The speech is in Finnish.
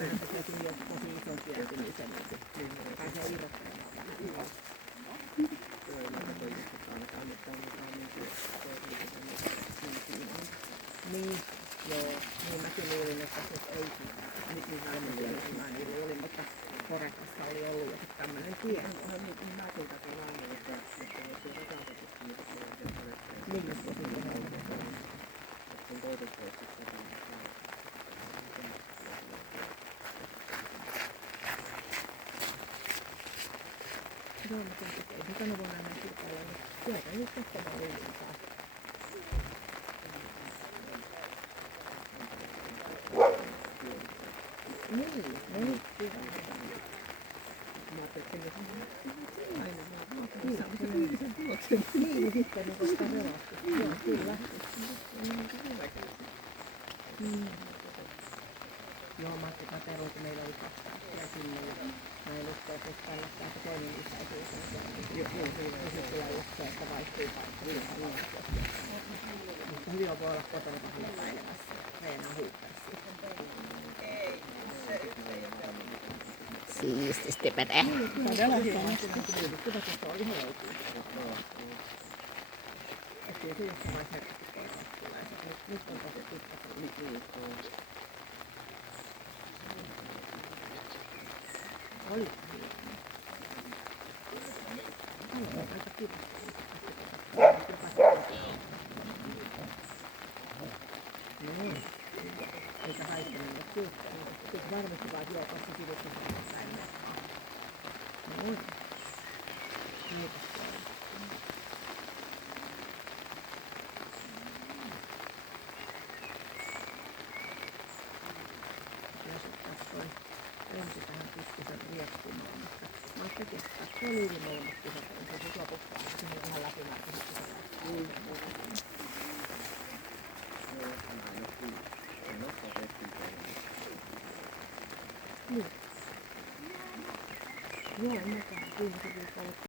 aina tekee sinne tosi ison kiertymisen, niin pääsee irrottelemaan vähän. Joo, ei näitä toimistossa ainakaan mitään mitään Niin, joo. Niin mäkin luulin, että se ei mitään niillä oli, mutta Horekassa oli ollut joku tämmöinen tie. Niin mäkin tätä näin, että jos ei rakentetusti, niin se on ihan todettu. Niin, jos tosi Kun toiset voisi sitten joo, mutta ei se tänä vuonna enää kilpailla, niin sieltä ei nyt tehtävää liikaa. Niin, mä ajattelin, että niin, sitten niin koska relatti. Joo, kyllä. Joo, mä ajattelin, että Teru, kun meillä oli 2 tahtia sinne, ja mä en usko, että jos tällä että toinen lisäisi sen. Joo, siinä tulee just se, että vaihtuu paikka. Mutta hyvin voi olla kotona hilpailemassa, treenaa huippersia. Siististi pätee. Todella hienosti. Kyllä tuossa oli ihan oikein. Että kyllä se jossain vaiheessa herkästi koiraat tulee. Nyt on tosi pitkä. Oli aika kiva. Niin. Eikä haittanut, mutta kyllä varmasti vaan juokassa sivussa päin. Noin. Kiitos. Ja sitten toi ensi tähän pystyi sen rieppumaan, mutta mä ajattelin, että se oli yli molemmat kisat, niin se sitten loputtaa, että se on ihan läpimärkäisesti Niin. Joo, en mäkään. Viimeisen viikolla